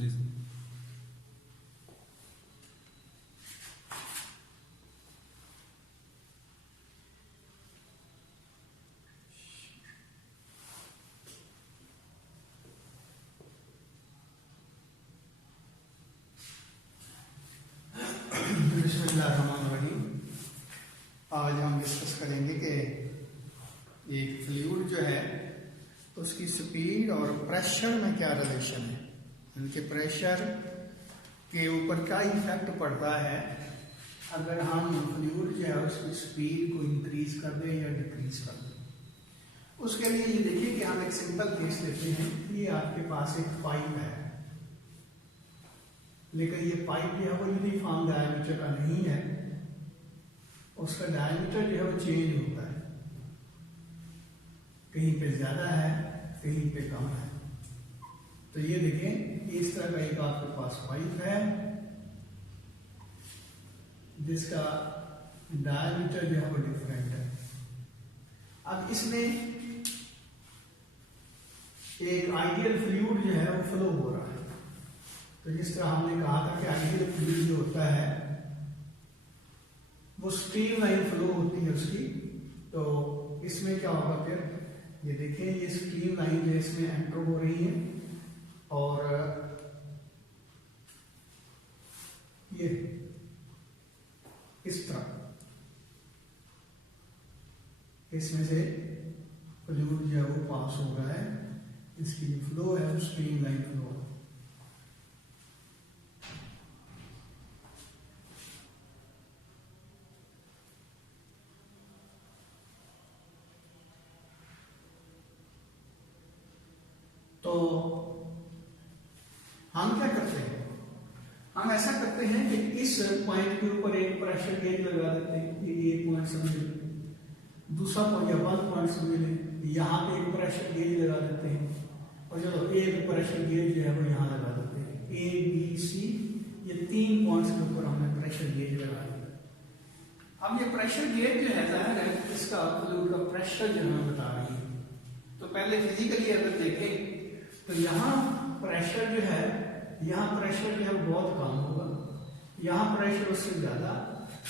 आज हम डिस्कस करेंगे कि एक फ्लूइड जो है उसकी स्पीड और प्रेशर में क्या रिलेशन है, उनके प्रेशर के ऊपर क्या इफेक्ट पड़ता है अगर हम फ्लूइड जो है उसकी स्पीड को इंक्रीज कर दें या डिक्रीज कर दें। उसके लिए ये देखिए कि हम एक सिंपल केस लेते हैं। ये आपके पास एक पाइप है, लेकिन ये पाइप जो है वो यूनिफॉर्म डायमीटर का नहीं है, उसका डायमीटर जो है वो चेंज होता है, कहीं पे ज्यादा है कहीं पे कम है। तो ये देखें इस तरह का एक आपके पास पाइप है जिसका डायमीटर जो है वो डिफरेंट है। अब इसमें एक आइडियल फ्लूइड जो है वो फ्लो हो रहा है। तो जिस तरह हमने कहा था कि आइडियल फ्लूइड जो होता है वो स्ट्रीम लाइन फ्लो होती है उसकी। तो इसमें क्या होगा फिर, ये देखिए ये स्ट्रीम लाइन जो इसमें एंटर हो रही है और ये इस तरह इसमें से फ्लूइड जो है वो पास हो रहा है, इसकी जो फ्लो है वो स्ट्रीम लाइन फ्लो है। तो हम क्या करते हैं, हम ऐसा करते हैं कि इस पॉइंट के ऊपर एक प्रेशर गेज लगा देते हैं। ये एक पॉइंट समझ लें, दूसरा पॉइंट या वन पॉइंट समझ लें, यहाँ पे एक प्रेशर गेज लगा देते हैं और चलो एक प्रेशर गेज जो है वो यहाँ लगा देते हैं। ए बी सी ये 3 पॉइंट्स के ऊपर हमने प्रेशर गेज लगा दिया। अब ये प्रेशर गेज जो है जाहिर है इसका फ्लूइड का प्रेशर जो हमें बता रही है। तो पहले फिजिकली अगर देखें तो यहाँ प्रेशर जो है, यहाँ प्रेशर जो है बहुत कम होगा, यहाँ प्रेशर उससे ज्यादा,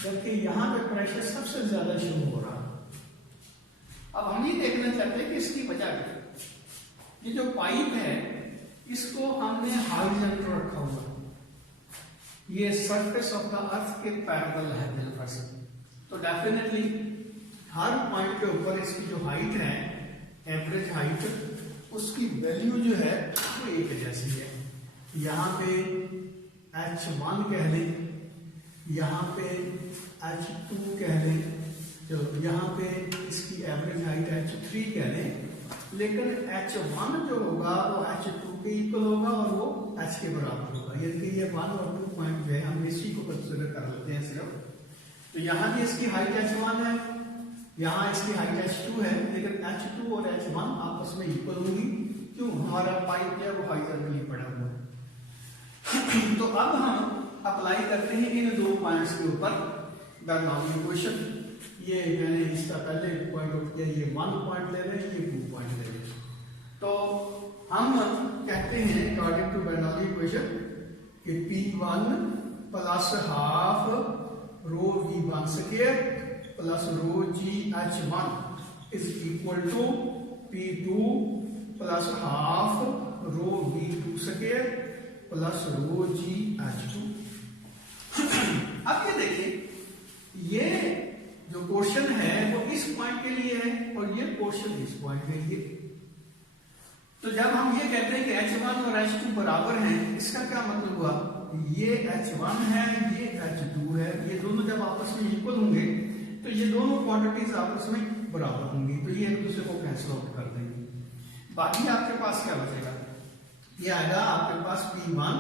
जबकि यहाँ पे प्रेशर सबसे ज्यादा शुरू हो रहा है। अब हम ये देखना चाहते हैं कि इसकी वजह क्या है। ये जो पाइप है इसको हमने हॉरिजॉन्टल रखा हुआ, ये सरफेस ऑफ द अर्थ के पैरेलल है बिल्कुल से। तो डेफिनेटली हर पॉइंट के ऊपर इसकी जो हाइट है, एवरेज हाइट, उसकी वैल्यू जो है वो एक जैसी है। यहाँ पे H1 कह लें, यहाँ पे H2 कह लें, चलो यहाँ पे इसकी एवरेज हाइट H3 कह लें, लेकिन H1 जो होगा वो H2 के इक्वल होगा और वो H के बराबर होगा। यदि ये 1 और 2 पॉइंट जो है हम इसी को कंसीडर कर लेते हैं सिर्फ। तो यहाँ भी इसकी हाइट H1 है, यहाँ इसकी हाइट H2 है, लेकिन H2 और H1 आपस में इक्वल होगी। क्यों? हमारा पाइप जो है वो हॉरिजॉन्टली पड़ा हुआ है। तो अब हम अप्लाई करते हैं इन 2 पॉइंट्स के ऊपर बर्नौली इक्वेशन। ये मैंने इसका पहले पॉइंट आउट किया, ये 1 पॉइंट ले लें, ये 2 पॉइंट ले लें। तो हम कहते हैं अकॉर्डिंग टू बर्नौली इक्वेशन कि P1 plus half rho V1 square plus rho g H1 is equal to P2 plus half rho V2 square plus rho g H2। अब ये देखिए ये जो क्वेश्चन है वो इस पॉइंट के लिए है और ये क्वेश्चन इस पॉइंट के लिए। तो जब हम ये कहते हैं कि H1 और H2 बराबर हैं, इसका क्या मतलब हुआ, ये H1 है ये H2 है, ये दोनों जब आपस में इक्वल होंगे तो ये दोनों क्वांटिटीज आपस में बराबर होंगी, तो ये एक दूसरे को कैंसिल आउट कर देंगे। बाकी आपके पास क्या बचेगा, ये आएगा आपके पास P1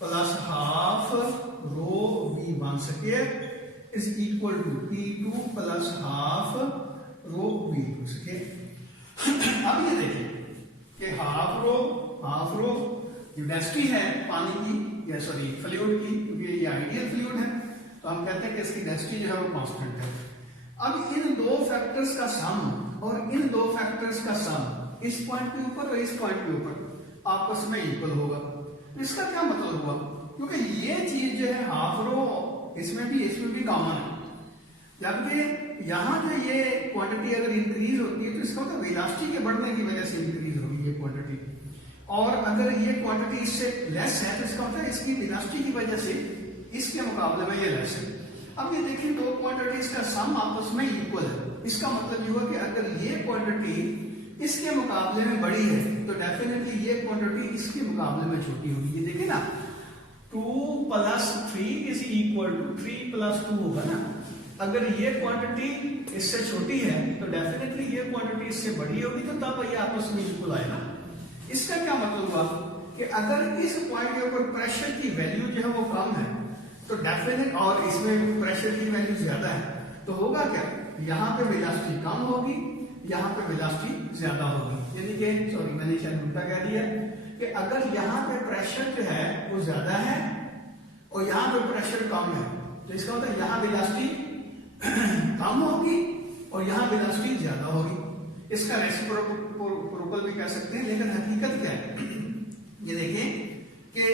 plus half rho V1 square is equal to P2 plus half rho V2 square. अब ये देखिए कि हाफ रो जो डेंसिटी है पानी की या सॉरी फ्लूइड की, क्योंकि ये आइडियल फ्लूइड है तो हम कहते हैं कि इसकी डेंसिटी जो है वो कांस्टेंट है। अब इन 2 फैक्टर्स का सम और इन 2 फैक्टर्स का सम इस पॉइंट के ऊपर और इस पॉइंट के ऊपर आपस में इक्वल होगा, तो इसका क्या मतलब हुआ, क्योंकि ये चीज जो है हाफ रो इसमें भी कॉमन है, जबकि यहाँ पे ये क्वांटिटी अगर इंक्रीज होती है तो इसका मतलब वेलोसिटी के बढ़ने की वजह से इंक्रीज होगी ये क्वांटिटी, और अगर ये क्वांटिटी इससे लेस है तो इसका मतलब इसकी वेलोसिटी की वजह से इसके मुकाबले में ये लेस है। अब ये देखिए दो क्वांटिटीज का सम आपस में इक्वल है, इसका मतलब ये हुआ कि अगर ये क्वांटिटी इसके मुकाबले में बड़ी है तो डेफिनेटली ये क्वांटिटी इसके मुकाबले में छोटी होगी। ये देखिए ना 2 + 3 इज इक्वल टू 3 + 2 होगा ना, अगर ये क्वांटिटी इससे छोटी है तो डेफिनेटली ये क्वांटिटी इससे बड़ी होगी, तो तब ये आपस में इक्वल आएगा। इसका क्या मतलब हुआ कि अगर इस पॉइंट के ऊपर प्रेशर की वैल्यू जो है वो कम है तो डेफिनेट, और इसमें प्रेशर की वैल्यू ज्यादा है, तो होगा क्या, यहाँ पे वेलोसिटी कम होगी, यहाँ पे वेलोसिटी ज्यादा होगी। यानी कि सॉरी मैंने शायद उल्टा कह दिया कि अगर यहाँ पे प्रेशर जो है वो ज्यादा है और यहाँ पे प्रेशर कम है तो इसका मतलब यहाँ वेलोसिटी कम होगी और यहाँ वेलोसिटी ज्यादा होगी। इसका रेसिप्रोकल भी कह सकते हैं, लेकिन हकीकत क्या है ये देखें कि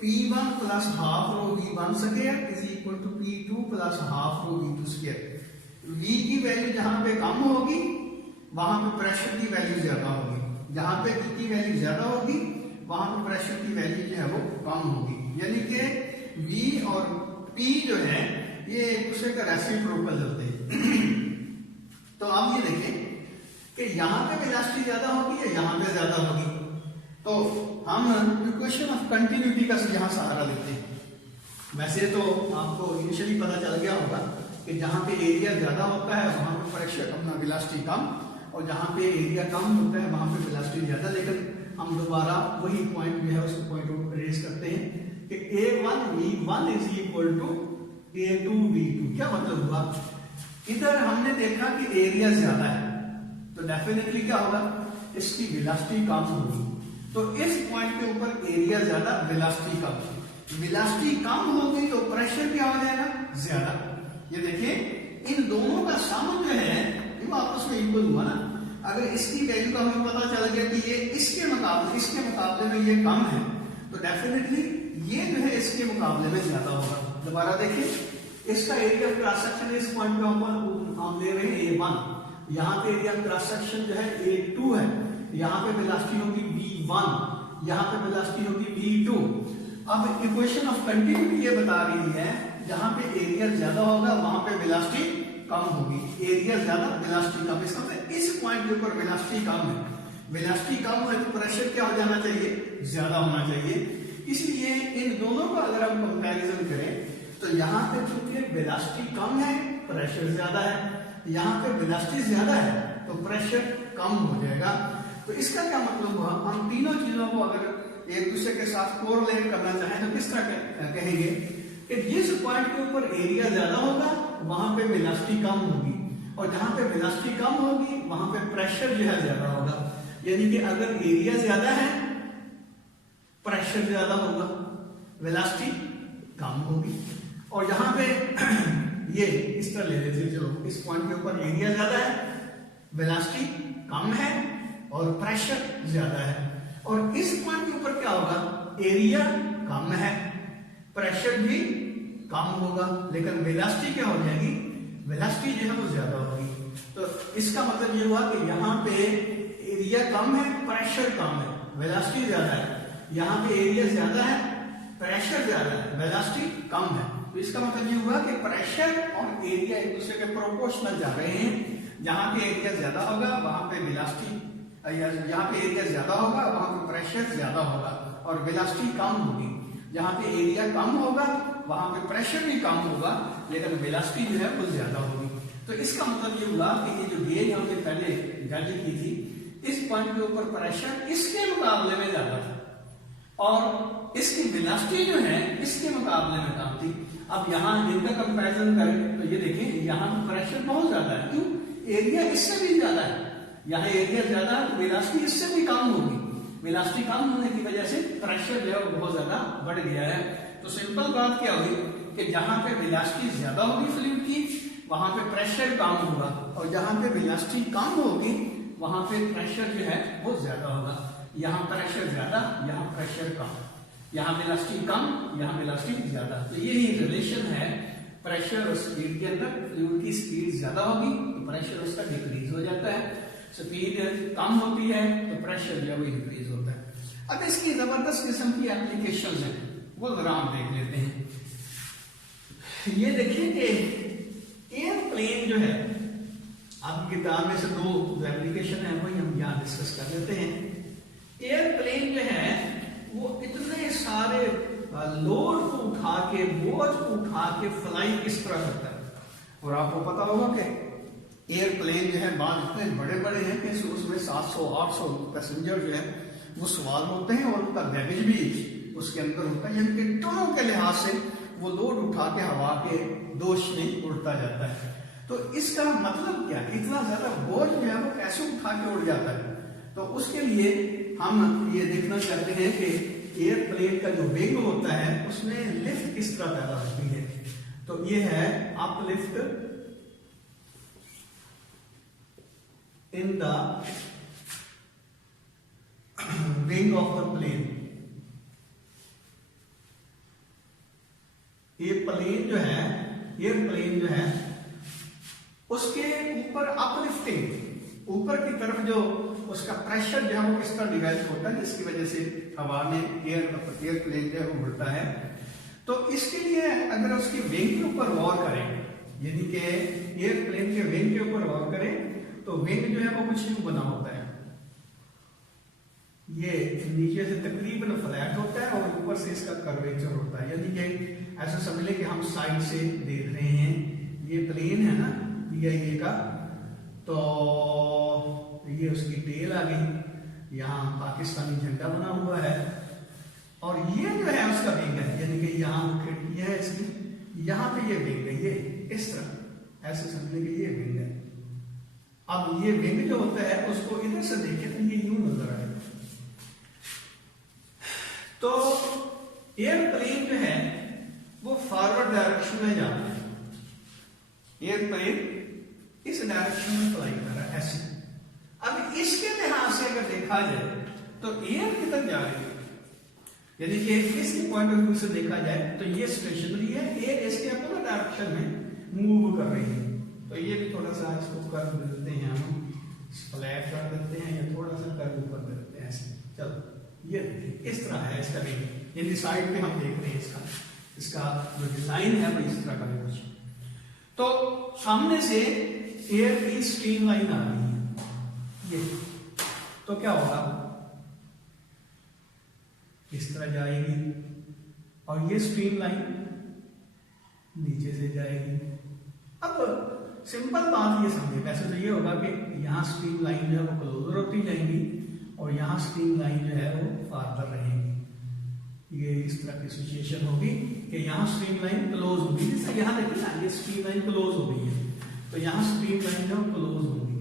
P1 + half rho V1 square is equal to P2 + half rho V2 square. V की वैल्यू जहां पे कम होगी वहां पे प्रेशर की वैल्यू ज्यादा होगी, जहां पे V की वैल्यू ज्यादा होगी वहां पे प्रेशर की वैल्यू जो है वो कम होगी। यानी कि V और P जो है ये एक दूसरे का रेसिप्रोकल होते हैं। तो आप ये देखें कि यहाँ पे वेलोसिटी ज्यादा होगी या यहाँ पे ज्यादा होगी, तो हम इक्वेशन ऑफ कंटिन्यूटी का यहाँ सहारा लेते हैं। वैसे तो आपको इनिशियली पता चल गया होगा कि जहाँ पे एरिया ज्यादा होता है वहां पे प्रेशर अपना वेलोसिटी कम, और जहाँ पे एरिया कम होता है वहां पे वेलोसिटी ज्यादा। लेकिन हम दोबारा वही पॉइंट जो है उस पॉइंट को रेज करते हैं कि A1 V1 is equal to A2 V2। क्या मतलब हुआ, इधर हमने देखा कि एरिया ज्यादा है तो डेफिनेटली क्या होगा, इसकी वेलोसिटी कम होगी। तो इस पॉइंट के ऊपर एरिया ज्यादा, वेलोसिटी कम, वेलोसिटी कम होगी तो प्रेशर क्या हो जाएगा, ज्यादा। ये देखिए इन दोनों का सम जो है वो आपस में इक्वल हुआ ना। अगर इसकी वैल्यू का हमें पता चल गया कि ये इसके मुकाबले में ये कम है तो डेफिनेटली ये जो है इसके मुकाबले में ज्यादा होगा। दोबारा देखिए इसका एरिया ऑफ क्रॉस सेक्शन इस पॉइंट पे हम ले रहे हैं A1, यहाँ पे एरिया ऑफ क्रॉस सेक्शन जो है A2 है, यहाँ पे वेलोसिटी होगी V1, यहाँ पे वेलोसिटी होगी V2। अब इक्वेशन ऑफ कंटिन्यूटी ये बता रही है जहाँ पे एरिया ज्यादा होगा वहां पे वेलोसिटी कम होगी, एरिया ज्यादा वेलोसिटी कम। इसका मतलब इस पॉइंट के ऊपर वेलोसिटी कम है, वेलोसिटी कम है तो प्रेशर क्या हो जाना चाहिए, ज्यादा होना चाहिए। इसलिए इन दोनों का अगर हम कंपैरिजन करें तो यहाँ पे चूंकि वेलोसिटी कम है प्रेशर ज्यादा है, यहाँ पे वेलोसिटी ज्यादा है तो प्रेशर कम हो जाएगा। तो इसका क्या मतलब हुआ, हम तीनों चीजों को अगर एक दूसरे के साथ कोरिलेट करना चाहें तो किस तरह कहेंगे कि जिस पॉइंट के ऊपर एरिया ज्यादा होगा वहां पे वेलोसिटी कम होगी, और जहां पे वेलोसिटी कम होगी वहां पे प्रेशर जो है ज्यादा होगा। यानी कि अगर एरिया ज्यादा है प्रेशर ज्यादा होगा, वेलोसिटी कम होगी। और यहाँ पे ये इस तरह ले लेते हैं, चलो इस पॉइंट के ऊपर एरिया ज्यादा है, वेलोसिटी कम है और प्रेशर ज्यादा है, और इस पॉइंट के ऊपर क्या होगा, एरिया कम है प्रेशर भी कम होगा, लेकिन वेलोसिटी क्या हो जाएगी, वेलोसिटी जो है वो ज्यादा होगी। तो इसका मतलब ये हुआ कि यहाँ पे एरिया कम है प्रेशर कम है, वेलोसिटी ज्यादा है, यहाँ पे एरिया ज्यादा है प्रेशर ज्यादा है, वेलोसिटी कम है। तो इसका मतलब ये हुआ कि प्रेशर और एरिया एक दूसरे के प्रोपोर्शनल जा रहे हैं। जहां पे एरिया ज्यादा होगा वहां पे वेलोसिटी, जहां पे एरिया ज्यादा होगा वहां पे प्रेशर ज्यादा होगा और वेलोसिटी कम होगी। जहां पे एरिया कम होगा वहां पे प्रेशर भी कम होगा लेकिन वेलोसिटी जो है वो ज्यादा होगी। तो इसका मतलब ये हुआ कि ये जो गेज हमने पहले जज की थी, इस पॉइंट के ऊपर प्रेशर इसके मुकाबले में ज्यादा था और इसकी वेलोसिटी जो है इसके मुकाबले में कम थी। अब यहाँ इनका कंपैरिजन करें तो ये देखिए यहाँ प्रेशर बहुत ज्यादा है, क्यों, एरिया इससे भी ज्यादा है, यहाँ एरिया ज्यादा है तो वेलोसिटी इससे भी कम होगी, वेलोसिटी कम होने की वजह से प्रेशर जो है वो बहुत ज्यादा बढ़ गया है। तो सिंपल बात क्या हुई कि जहां पे वेलोसिटी ज्यादा होगी फ्लूइड की वहां पे प्रेशर कम होगा, और जहां पे वेलोसिटी कम होगी वहां पे प्रेशर जो है वो ज्यादा होगा। यहाँ प्रेशर ज्यादा, यहाँ प्रेशर कम। यहाँ वेलोसिटी कम, यहाँ वेलोसिटी ज्यादा। तो यही रिलेशन है प्रेशर और स्पीड के अंदर। फ्लूइड की स्पीड ज्यादा होगी तो प्रेशर उसका डिक्रीज हो जाता है, स्पीड कम होती है तो प्रेशर जो है वो इंक्रीज होता है। अब इसकी जबरदस्त किस्म की एप्लीकेशंस हैं, वो जरा हम देख लेते हैं। ये देखिए कि एयरप्लेन जो है, आपकी किताब में से दो एप्लीकेशन है वही हम यहाँ डिस्कस कर लेते हैं। एयरप्लेन जो है वो इतने सारे लोड को उठा के, बोझ को उठा के फ्लाई किस तरह करता है। और आपको पता होगा कि एयरप्लेन जो है बाद इतने बड़े बड़े हैं कि उसमें 700-800 पैसेंजर जो है वो सवार होते हैं और उनका बैगेज भी उसके अंदर होता है, यानी कि दोनों के लिहाज से वो लोड उठा के हवा के दोष में उड़ता जाता है। तो इसका मतलब क्या, इतना ज्यादा बोझ जो है वो कैसे उठा के उड़ जाता है। तो उसके लिए हम ये देखना चाहते हैं कि एयरप्लेन का जो विंग होता है उसमें लिफ्ट किस तरह पैदा होती है। तो ये है uplift in the wing of the plane. ये प्लेन जो है, एयरप्लेन जो है उसके ऊपर अपलिफ्टिंग, ऊपर की तरफ जो उसका प्रेशर जो है वो किस तरह डिवेल्प होता है, जिसकी वजह से हवा में एयरप्लेन जो है वो उड़ता है। तो इसके लिए अगर उसकी विंग के ऊपर गौर करें, यानी कि एयरप्लेन के विंग के ऊपर गौर करें, तो विंग जो है वो कुछ यूं बना होता है। ये नीचे से तकरीबन फ्लैट होता है और ऊपर से इसका कर्वेचर होता है, यानी कि ऐसा समझ लें कि हम साइड से देख रहे हैं, ये प्लेन है ना ये का, तो ये उसकी टेल आ गई, यहाँ पाकिस्तानी झंडा बना हुआ है और ये जो है उसका विंग है, यानी कि यहाँ खिड़की है इसकी, यहाँ पे ये विंग है, ये इस तरह ऐसे समझ लें कि ये विंग है। अब ये विंग जो होता है उसको इधर से देखें तो ये यूं नजर आएगा। तो एयरप्लेन जो है वो फॉरवर्ड डायरेक्शन में जाता है, एयरप्लेन इस डायरेक्शन में फ्लाई कर रहा है ऐसे। अब इसके लिहाज से अगर देखा जाए तो एयर किधर जा रही है, यानी कि इसके पॉइंट ऑफ व्यू से देखा जाए तो ये स्टेशनरी है, एयर इसके अपने डायरेक्शन में मूव कर रही है। तो ये भी थोड़ा सा इसको कर्व दे देते हैं, हम फ्लैट कर देते हैं या थोड़ा सा कर्व ऊपर दे देते हैं ऐसे। चलो ये देखिए इस तरह है इसका भी, यानी साइड पे हम देख रहे हैं इसका जो डिजाइन है वो इस तरह का है कुछ। तो सामने से एयर की स्ट्रीम लाइन आ रही है ये, तो क्या होगा, इस तरह जाएगी और ये स्ट्रीम लाइन नीचे से जाएगी। अब सिंपल बात ये समझे, वैसे तो ये होगा कि यहाँ स्ट्रीम लाइन जो है वो क्लोजर होती जाएंगी और यहाँ स्ट्रीम लाइन जो है वो फार्दर रहेगी। ये इस तरह की सिचुएशन होगी कि यहाँ स्ट्रीम लाइन क्लोज होगी, जैसे यहाँ देखिए ना ये स्ट्रीम लाइन क्लोज हो गई है, तो यहाँ स्ट्रीम लाइन जो क्लोज होगी।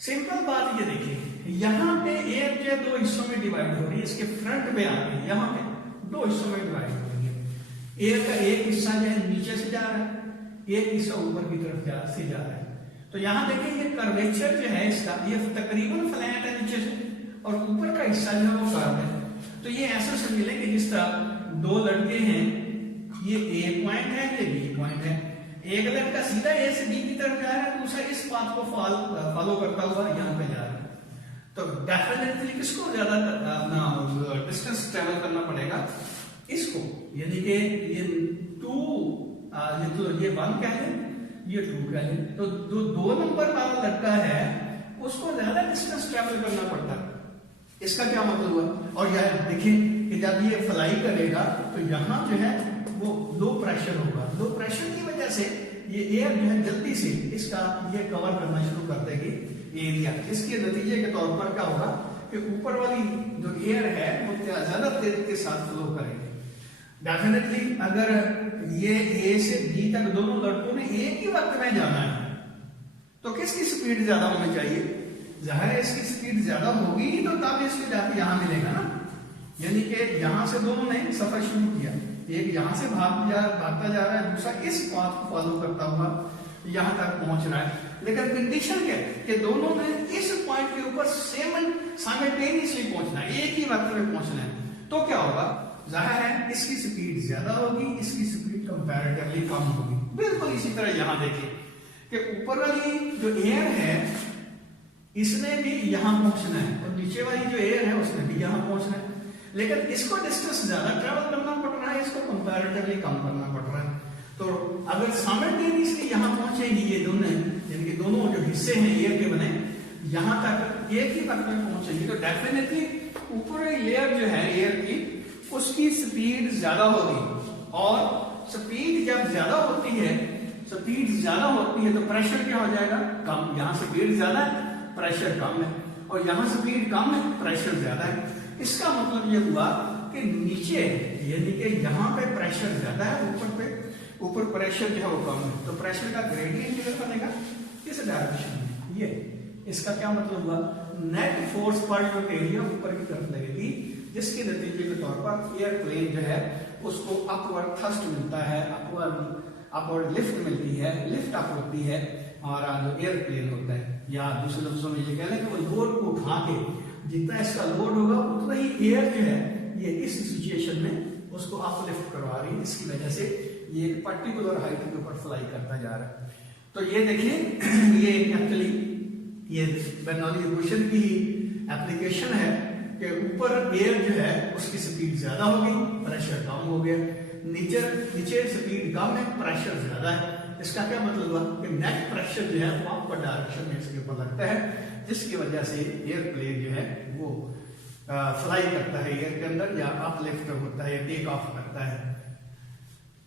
सिंपल बात ये देखिए, यहाँ पे एयर जो है दो हिस्सों में डिवाइड हो रही है, इसके फ्रंट पे आ गई, यहाँ पे दो हिस्सों में डिवाइड हो रही है। एयर का एक हिस्सा जो है नीचे से जा रहा है, एक हिस्सा ऊपर की तरफ जा रहा है। तो यहाँ देखिए ये कर्वेचर जो है इसका, ये तकरीबन फ्लैट है नीचे से और ऊपर का हिस्सा जो है वो कर्व है। तो ये ऐसा समझ लें कि जिस तरह दो लड़के हैं, ये ए पॉइंट है, ये बी पॉइंट है, एक लड़का सीधा ए से बी की तरफ जा रहा है, दूसरा इस पाथ को फॉलो करता हुआ यहाँ पे जा रहा है। तो डेफिनेटली किसको ज्यादा अपना डिस्टेंस ट्रेवल करना पड़ेगा, इसको, यानी कि ये 2 ये 1 कह लें, ये 2 कह लें, तो जो 2 नंबर वाला लड़का है उसको ज्यादा डिस्टेंस ट्रेवल करना पड़ता है। इसका क्या मतलब हुआ, और यह देखें कि जब ये फ्लाई करेगा तो यहाँ जो है वो लो प्रेशर होगा, लो प्रेशर की वजह से ये एयर जो है जल्दी से इसका ये कवर करना शुरू कर देगी एरिया। इसके नतीजे के तौर पर क्या होगा कि ऊपर वाली जो एयर है वो ज्यादा तेजी के साथ फ्लो करेगी। डेफिनेटली अगर ये ए से बी तक दोनों लड़कों ने एक ही वक्त में जाना है तो किसकी स्पीड ज्यादा होनी चाहिए, जाहिर है इसकी स्पीड ज्यादा होगी तो तब इसको जाके यहां मिलेगा ना। यानी कि यहां से दोनों ने सफर शुरू किया, एक यहां से भागता जा रहा है, दूसरा इस पाथ को फॉलो करता हुआ यहां तक पहुंच रहा है। लेकिन कंडीशन क्या है कि दोनों ने इस पॉइंट के ऊपर साइमल्टेनियसली पहुंचना है, एक ही वक्त में पहुंचना है। तो क्या होगा, जाहिर है इसकी स्पीड ज्यादा होगी, इसकी स्पीड कंपैरेटिवली कम होगी। बिल्कुल इसी तरह यहां देखिए कि ऊपर वाली जो एयर है इसने भी यहां पहुंचना है और नीचे वाली जो एयर है उसने भी यहां पहुंचना है, लेकिन इसको डिस्टेंस ज्यादा ट्रेवल करना पड़ रहा है, इसको कंपैरेटिवली कम करना पड़ रहा है। तो अगर साइमल्टेनियसली यहां पहुंचेंगी ये दोनों, यानी कि दोनों जो हिस्से हैं एयर के बने यहां तक एक ही वक्त में पहुंचेंगी, तो डेफिनेटली ऊपर वाली लेयर जो है एयर की उसकी स्पीड ज्यादा होगी, और स्पीड जब ज्यादा होती है, स्पीड ज्यादा होती है तो प्रेशर क्या हो जाएगा, कम। यहां स्पीड ज्यादा है, प्रेशर कम है, और यहां स्पीड कम है, प्रेशर ज्यादा है। इसका मतलब ये हुआ कि नीचे यानी कि यहां पे प्रेशर ज्यादा है, ऊपर प्रेशर जो है वो कम है, तो प्रेशर का ग्रेडियंट जो बनेगा किस डायरेक्शन में, ये इसका क्या मतलब हुआ, net force per unit area ऊपर की तरफ लगेगी, जिसके नतीजे के तौर पर एयरप्लेन जो है उसको अपवर्ड थ्रस्ट मिलता है, अपवर्ड लिफ्ट मिलती है, लिफ्ट अप होती है, और जो एयरप्लेन होता है, या दूसरे लफ्जों में ये कह लें कि वो लोड को उठा के जितना इसका लोड होगा उतना ही एयर जो है ये इस सिचुएशन में उसको अपलिफ्ट करवा रही है, इसकी वजह से ये एक पर्टिकुलर हाइट के ऊपर फ्लाई करता जा रहा है। तो ये देखिए ये एक्चुअली ये बर्नौली इक्वेशन की एप्लीकेशन है कि ऊपर एयर जो है उसकी स्पीड ज्यादा होगी, प्रेशर कम हो गया, नीचे स्पीड कम है, प्रेशर ज्यादा है। इसका क्या मतलब हुआ कि नेट प्रेशर जो है वो अपर डायरेक्शन में इसके ऊपर लगता है, जिसकी वजह से एयरप्लेन जो है वो फ्लाई करता है एयर के अंदर, या अपलिफ्ट होता है, या टेक ऑफ करता है।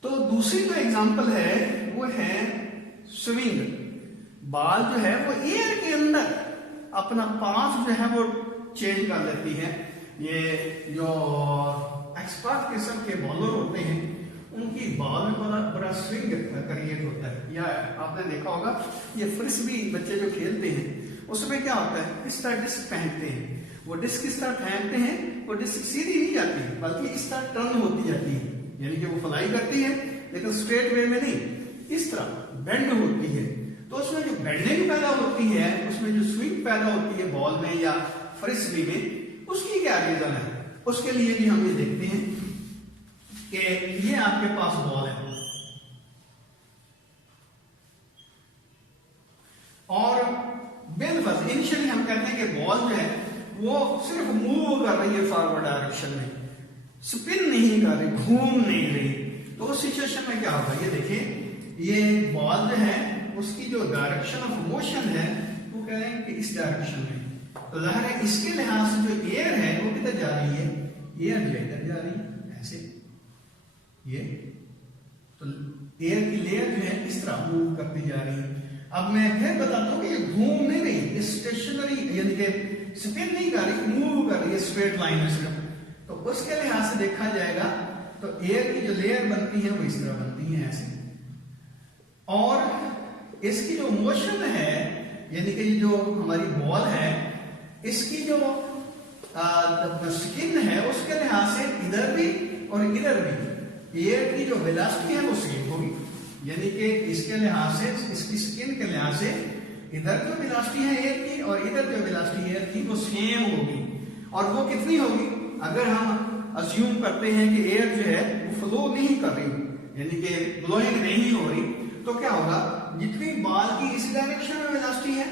तो दूसरी जो एग्जांपल है वो है स्विंग। बाल जो है वो एयर के अंदर अपना पाथ जो है वो चेंज कर लेती है। ये जो एक्सपर्ट किस्म के बॉलर होते हैं उनकी बॉल में बड़ा स्विंग क्रिएट होता है, या आपने देखा होगा ये फ्रिस्बी बच्चे जो खेलते हैं उसमें क्या होता है, इस तरह डिस्क पहनते हैं, वो डिस्क इस तरह पहनते हैं, वो डिस्क सीधी नहीं जाती बल्कि इस तरह टर्न होती जाती है, यानी कि वो फ्लाई करती है लेकिन स्ट्रेट वे में नहीं, इस तरह बेंड होती है। तो उसमें जो बेंडिंग पैदा होती है, उसमें जो स्विंग पैदा होती है बॉल में या फ्रिस्बी में, उसकी क्या रीजन है, उसके लिए भी हम ये देखते हैं कि ये आपके पास बॉल है और बिल्कुल इनिशियली हम कहते हैं कि बॉल जो है वो सिर्फ मूव कर रही है फॉरवर्ड डायरेक्शन में, स्पिन नहीं कर रही, घूम नहीं रही। तो उस सिचुएशन में क्या होगा, ये देखिए ये बॉल जो है उसकी जो डायरेक्शन ऑफ मोशन है वो कह रहे हैं कि इस डायरेक्शन में, तो जाहिर है इसके लिहाज से जो एयर है वो किधर जा रही है, एयर जो इधर जा रही है ऐसे, ये तो एयर की लेयर जो है इस तरह मूव करती जा रही है। अब मैं फिर बताता हूं कि ये घूम नहीं रही, ये स्टेशनरी यानी कि स्पिन नहीं कर रही, मूव कर रही है स्ट्रेट लाइन में सिर्फ। तो उसके लिहाज से देखा जाएगा तो एयर की जो लेयर बनती है वो इस तरह बनती है ऐसे, और इसकी जो मोशन है यानी कि जो हमारी बॉल है इसकी जो स्किन है उसके लिहाज से इधर भी और इधर भी एयर की जो वेलोसिटी है वो सेम होगी, यानी कि इसके लिहाज से इसकी स्किन के लिहाज से इधर जो वेलोसिटी है एयर की और इधर जो वेलोसिटी एयर की वो सेम होगी। और वो कितनी होगी, अगर हम अज्यूम करते हैं कि एयर जो है वो फ्लो नहीं कर रही यानी कि ब्लोइंग नहीं हो रही, तो क्या होगा, जितनी बॉल की इस डायरेक्शन में वेलोसिटी है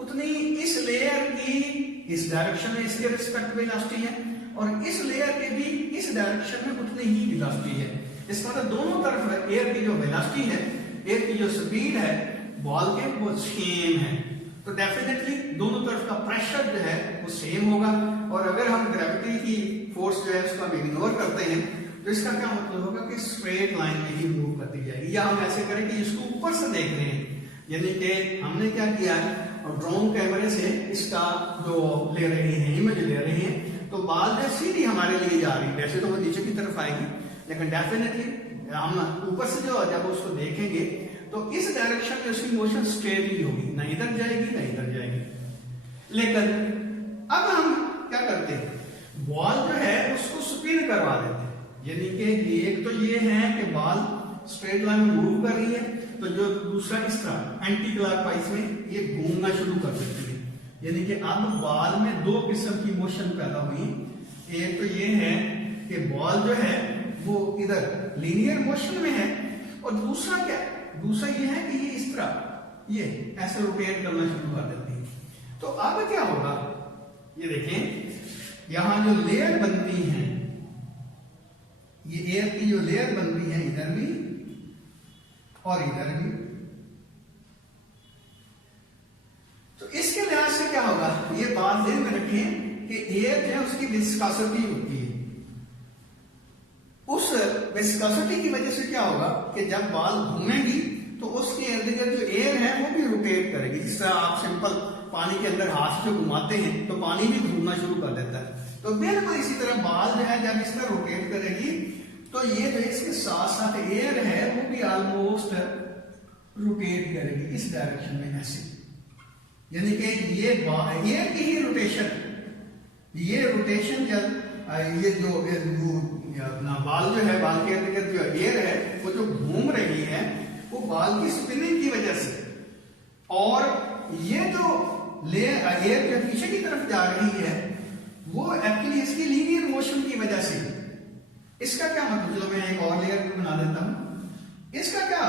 उतनी इस लेयर की इस डायरेक्शन में इसके रिस्पेक्ट वेलोसिटी है, और इस लेयर के भी इस डायरेक्शन में उतनी ही वेलोसिटी है। इसका मतलब दोनों तरफ एयर की जो वेलोसिटी है, एयर की जो स्पीड है बॉल के वो सेम है, तो डेफिनेटली दोनों तरफ का प्रेशर जो है वो सेम होगा। और अगर हम ग्रेविटी की फोर्स जो है उसको हम इग्नोर करते हैं तो इसका क्या मतलब होगा कि स्ट्रेट लाइन में ही मूव करती जाएगी। या हम ऐसे करें कि इसको ऊपर से देख रहे हैं, यानी कि हमने क्या किया है और ड्रोन कैमरे से इसका जो ले रहे हैं इमेज ले रहे हैं, तो बाल जो सीधी हमारे लिए जा रही है, वैसे तो वो नीचे की तरफ आएगी लेकिन डेफिनेटली हम ऊपर से जो जब उसको देखेंगे तो इस डायरेक्शन में उसकी मोशन स्ट्रेट ही होगी, ना इधर जाएगी ना इधर जाएगी। लेकिन अब हम क्या करते हैं, बॉल जो है उसको स्पिन करवा देते हैं, यानी कि एक तो ये है कि बॉल स्ट्रेट लाइन में मूव कर रही है, तो जो दूसरा इस तरह एंटी क्लॉकवाइज में ये घूमना शुरू कर देती है, यानी कि अब बॉल में दो किस्म की मोशन पैदा हुई। एक तो ये है कि बॉल जो है वो इधर लीनियर मोशन में है, और दूसरा क्या, दूसरा ये है कि ये इस तरह ये ऐसे रोटेट करना शुरू कर देती है। तो अब क्या होगा, ये देखें यहां जो लेयर बनती है, ये एयर की जो लेयर बनती है इधर भी और इधर भी, तो इसके लिहाज से क्या होगा, ये बात ध्यान में रखें कि एयर जो है उसकी विस्कोसिटी होती है। उस विस्कोसिटी की वजह से क्या होगा कि जब बॉल घूमेगी तो उसके इर्द गिर्द जो एयर है वो भी रोटेट करेगी। जिस तरह आप सिंपल पानी के अंदर हाथ से घुमाते हैं तो पानी भी घूमना शुरू कर देता है, तो बिल्कुल इसी तरह बॉल जो है जब इस तरह रोटेट करेगी तो ये जो इसके साथ साथ एयर है वो भी ऑलमोस्ट रोटेट करेगी इस डायरेक्शन में ऐसे, यानी कि ये एयर की ही रोटेशन, ये रोटेशन जब ये जो अपना बॉल जो है, बॉल के अंदर जो एयर है वो जो घूम रही है वो बॉल की स्पिनिंग की वजह से, और ये जो एयर जो पीछे की तरफ जा रही है वो एक्चुअली इसकी लीनियर मोशन की वजह से। इसका क्या मतलब, चलो मैं एक और लेयर भी बना देता हूं, इसका क्या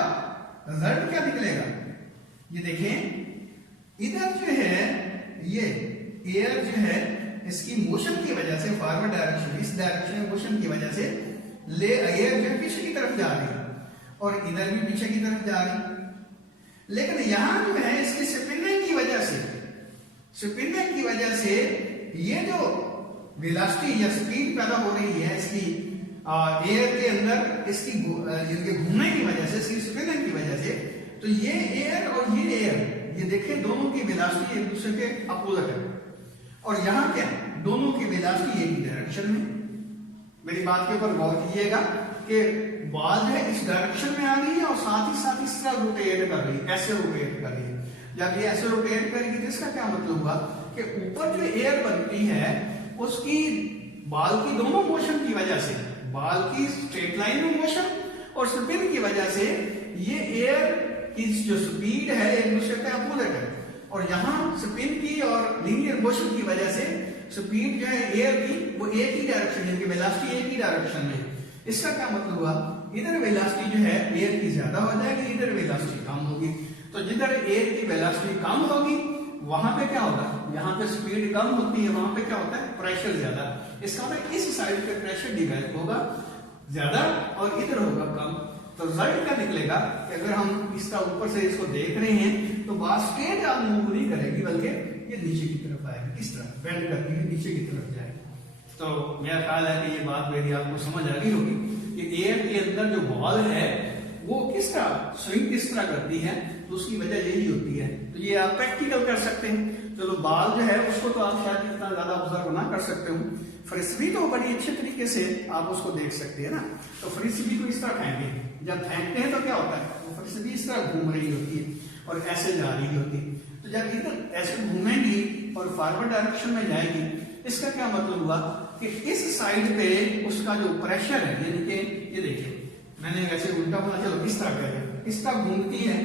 रिजल्ट क्या निकलेगा, ये देखें इधर जो है ये एयर जो है इसकी मोशन की वजह से फॉरवर्ड डायरेक्शन, इस डायरेक्शन में मोशन की वजह से एयर जो है पीछे की तरफ जा रही है और इधर भी पीछे की तरफ जा रही है, लेकिन यहां जो है इसकी स्पिनिंग की वजह से, स्पिनिंग की वजह से ये जो वेलोसिटी या स्पीड पैदा हो रही है इसकी एयर के अंदर, इसकी घूमने की वजह से, इसकी स्पिनिंग की वजह से, तो ये एयर और ये एयर, ये देखें दोनों की वेलोसिटी एक दूसरे के अपोजिट है, और यहां क्या, दोनों की वेलोसिटी एक ही डायरेक्शन में। मेरी बात के ऊपर गौर कीजिएगा कि बॉल जो है इस डायरेक्शन में आ रही है और साथ ही साथ इस तरह रोटेट कर रही है, ऐसे रोटेट कर रही है। जब ये ऐसे रोटेट करेगी तो इसका क्या मतलब हुआ कि ऊपर जो एयर बनती है उसकी बॉल की दोनों मोशन की वजह से, बॉल की स्ट्रेट लाइन में मोशन और स्पिन की वजह से ये एयर की जो स्पीड है एक दूसरे के अपोजिट है, और यहां स्पिन की और लीनियर मोशन की वजह से स्पीड जो है एयर की वो एक ही डायरेक्शन, यानी वेलोसिटी एक ही डायरेक्शन में। इसका क्या मतलब हुआ, इधर वेलोसिटी जो है एयर की ज्यादा हो जाएगी, इधर वेलोसिटी कम होगी, तो जिधर एयर की वेलोसिटी कम होगी वहां पे क्या होगा, यहाँ पे स्पीड कम होती है, वहां पे क्या होता है प्रेशर ज्यादा। इसका मतलब इस साइड पे प्रेशर डिवेलप होगा ज्यादा और इधर होगा कम, तो रिजल्ट क्या निकलेगा कि अगर हम इसका ऊपर से इसको देख रहे हैं तो बात स्ट्रेट आप मूव नहीं करेगी बल्कि ये नीचे की तरफ आएगी, इस तरह बेंड करती हुई नीचे की तरफ जाएगी। तो मेरा ख्याल है कि ये बात मेरी आपको समझ आ गई होगी कि एयर के अंदर जो बॉल है वो किस तरह स्विंग किस तरह करती है, तो उसकी वजह यही होती है। तो ये आप प्रैक्टिकल कर सकते हैं। चलो बॉल जो है उसको तो आप शायद इतना ज्यादा ऑब्जर्व ना कर सकते हो, फ्रिस्बी तो बड़ी अच्छे तरीके से आप उसको देख सकते हैं ना। तो फ्रिस्बी को इस तरह फेंके, जब फेंकते हैं तो क्या होता है, वो फ्रिस्बी इस तरह घूम रही होती है और ऐसे जा रही होती है। तो जब इधर ऐसे घूमेगी और फॉरवर्ड डायरेक्शन में जाएगी, इसका क्या मतलब हुआ कि इस साइड पे उसका जो प्रेशर है, यानी कि ये देखिए मैंने वैसे उल्टा बोला, चलो इस तरह कह रहे, इस तरह घूमती है,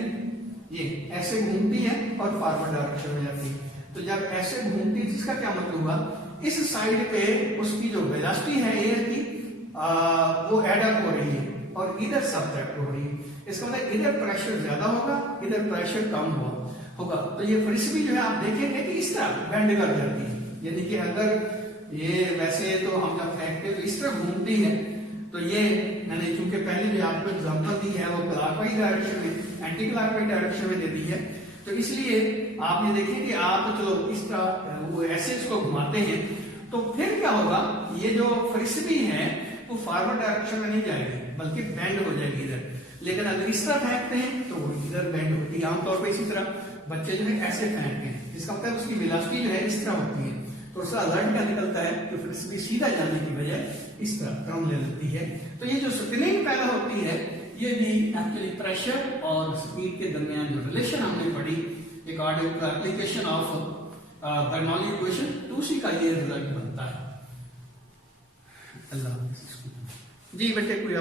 ये ऐसे घूमती है और फॉरवर्ड डायरेक्शन में जाती है। तो जब ऐसे घूमती है जिसका क्या मतलब हुआ, इस साइड पे उसकी जो वेलोसिटी है एयर की वो एड अप हो रही है और इधर सब्ट्रैक्ट हो रही है। इसका मतलब इधर प्रेशर ज्यादा होगा, इधर प्रेशर कम होगा। तो ये फ्रिस्बी जो है आप देखेंगे कि इस तरह बेंड कर जाती है, यानी कि अगर ये वैसे तो हम जब फेंकते तो इस तरह घूमती है, तो ये मैंने चूंकि पहले जो आपको एग्जांपल दी है वो क्लॉकवाइज डायरेक्शन में, एंटी क्लॉकवाइज डायरेक्शन में दे दी है, तो इसलिए आप ये देखिए कि आप चलो इस तरह वो ऐसे इसको घुमाते हैं तो फिर क्या होगा, ये जो फ्रिस्बी है वो फॉरवर्ड डायरेक्शन में नहीं जाएगी बल्कि बेंड हो जाएगी इधर। लेकिन अगर इस तरह फेंकते हैं तो वो इधर बेंड होती है। आमतौर पर इसी तरह बच्चे जो है ऐसे फेंकते हैं, इसका मतलब उसकी वेलोसिटी जो है इस तरह होती है। तो उसका रिजल्ट क्या निकलता है कि फ्रिस्बी सीधा जाने की बजाय इस तरह टर्न ले लेती है। तो ये जो स्पिनिंग पैदा होती है ये भी एक्चुअली प्रेशर और स्पीड के दरमियान जो रिलेशन हमने पढ़ी according to application of Bernoulli equation, तो उसी का ये रिजल्ट बनता है। अल्लाह जी बेटे कोई